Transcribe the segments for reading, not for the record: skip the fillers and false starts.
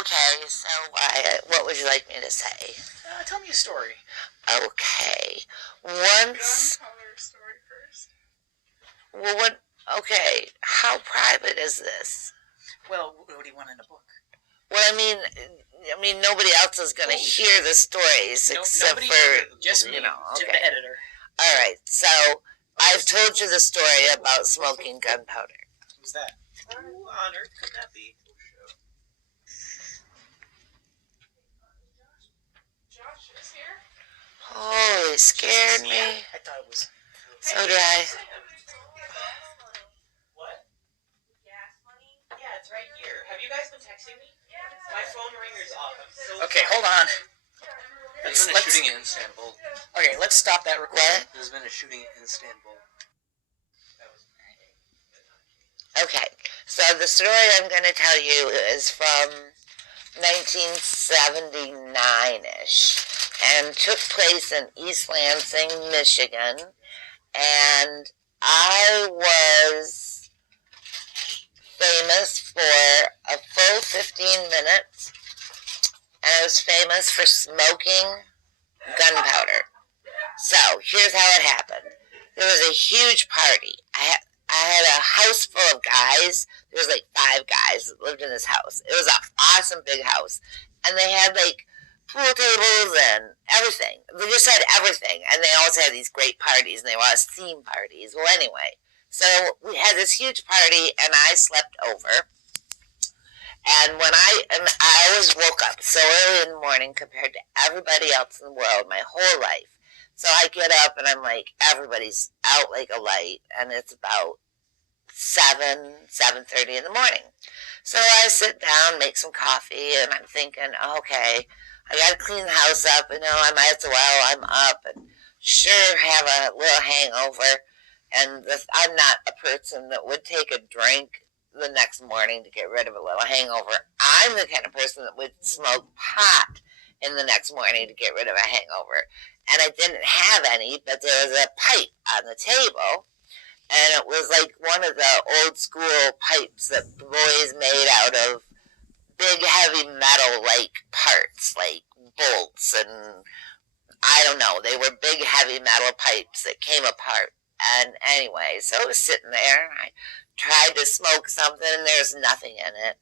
Okay, so what would you like me to say? Tell me a story. Okay. Once. Gunpowder story first. Well, what? Okay. How private is this? Well, what do you want in a book? Well, I mean, nobody else is going to hear the stories except for just me, you know. Okay. the editor. All right. So I've told you the story about smoking gunpowder. Who's that? Who on earth could that be? Josh is here. Oh, it scared me. Yeah, I thought it was. So did I. What? Yeah, it's right here. Have you guys been texting me? My phone ringer's off. Okay, hold on. There's been a shooting in Istanbul. Okay, let's stop that recording. There's been a shooting in Istanbul. Okay, so the story I'm going to tell you is from 1979-ish and took place in East Lansing, Michigan, and I was famous for a full 15 minutes, and I was famous for smoking gunpowder. So, here's how it happened. There was a huge party. I had a house full of guys. There was like 5 guys that lived in this house. It was an awesome big house. And they had like pool tables and everything. They just had everything. And they always had these great parties, and they were always theme parties. Well, anyway, so we had this huge party, and I slept over. And I always woke up so early in the morning compared to everybody else in the world my whole life. So I get up, and I'm like, everybody's out like a light, and it's about 7:30 in the morning. So I sit down, make some coffee, and I'm thinking, okay, I got to clean the house up. I might as well. I'm up and sure have a little hangover. And I'm not a person that would take a drink the next morning to get rid of a little hangover. I'm the kind of person that would smoke pot in the next morning to get rid of a hangover. And I didn't have any, but there was a pipe on the table, and it was like one of the old school pipes that boys made out of big heavy metal like parts, like bolts, and I don't know, they were big heavy metal pipes that came apart. And anyway, so it was sitting there, and I tried to smoke something, and there's nothing in it.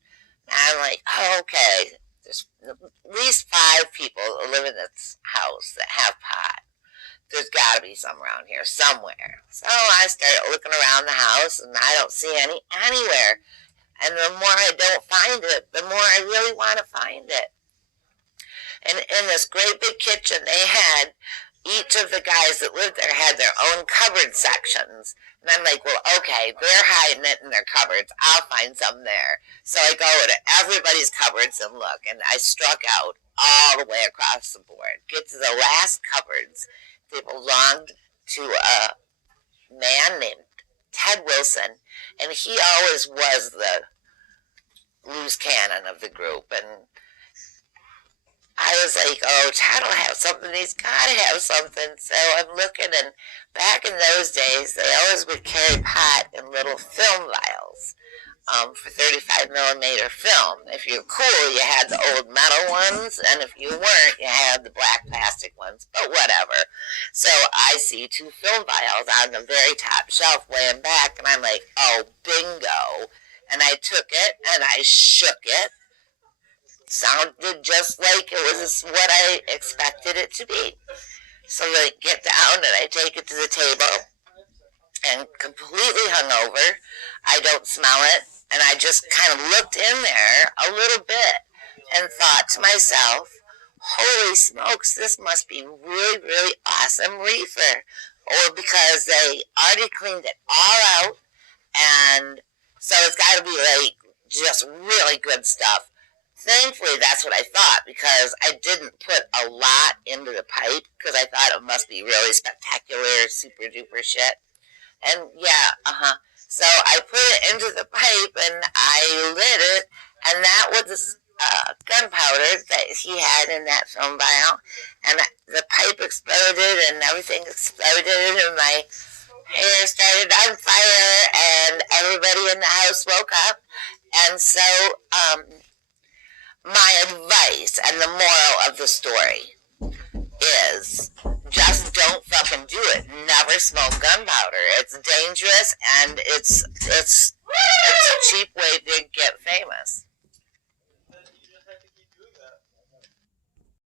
And I'm like, oh, okay, there's at least 5 people that live in this house that have pot. There's got to be some around here somewhere. So I started looking around the house, and I don't see any anywhere. And the more I don't find it, the more I really want to find it. And in this great big kitchen, they had, each of the guys that lived there had their own cupboard sections. And I'm like, well, okay, they're hiding it in their cupboards. I'll find some there. So I go to everybody's cupboards and look, and I struck out all the way across the board. Get to the last cupboards. They belonged to a man named Ted Wilson, and he always was the loose cannon of the group. And I was like, oh, Ted will have something. He's got to have something. So I'm looking, and back in those days, they always would carry pot in little film vials for 35 millimeter film. If you're cool, you had the old metal ones, and if you weren't, you had the black plastic ones, but whatever. So I see 2 film vials on the very top shelf laying back, and I'm like, oh, bingo. And I took it, and I shook it. Sounded just like it was what I expected it to be. So I get down, and I take it to the table, and completely hungover. I don't smell it, and I just kind of looked in there a little bit and thought to myself, holy smokes, this must be really, really awesome reefer. Or because they already cleaned it all out, and so it's got to be like just really good stuff. Thankfully, that's what I thought, because I didn't put a lot into the pipe, because I thought it must be really spectacular, super duper shit. And yeah, so I put it into the pipe, and I lit it, and that was gunpowder that he had in that film vial, and the pipe exploded, and everything exploded, and my hair started on fire, and everybody in the house woke up. And so my advice and the moral of the story is just don't fucking do it. Never smoke gunpowder. It's dangerous and it's a cheap way to get famous.